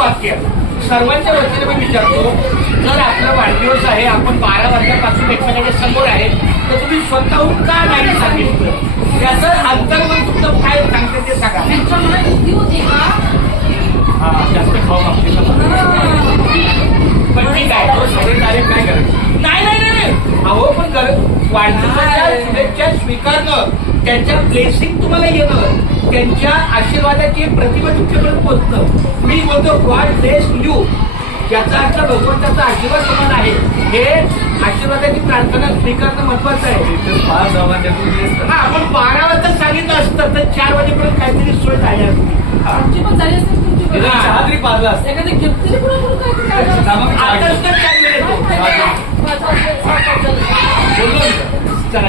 वाक्य सर्वांच्या वतीने मी विचारतो, जर आपला वाढदिवस आहे, आपण 12 वर्षापासून एकमेकांच्या समोर आहे, तर तुम्ही स्वतःहून का नाही सांगितलं? याचं अंतर्मन तुमचं काय सांगते ते सांगा. हा, जास्त खाऊ मागते पण ठीक आहे, तो सगळे तारीख काय करायचं? नाही नाही नाही, अहो पण वाढदिवसाच्या शुभेच्छा स्वीकारणं, त्यांच्या ब्लेसिंग तुम्हाला येणं, त्यांच्या आशीर्वादाची प्रतिमा तुमच्यापर्यंत पोहोचणं. मी बोलतो गॉड ब्लेस यू, याचा अर्थ भगवंताचा आशीर्वाद तुम्हाला आहे, हे आशीर्वादाची प्रार्थना स्वीकारणं महत्वाचं आहे. हा, आपण 12 वाजता सांगितलं असतं तर 4 वाजेपर्यंत काहीतरी सोय झाली असती. आमची पण झाली असते, तुमची एखादी गिफ्ट तरी आताच तर चांगले येतो. चला. चला.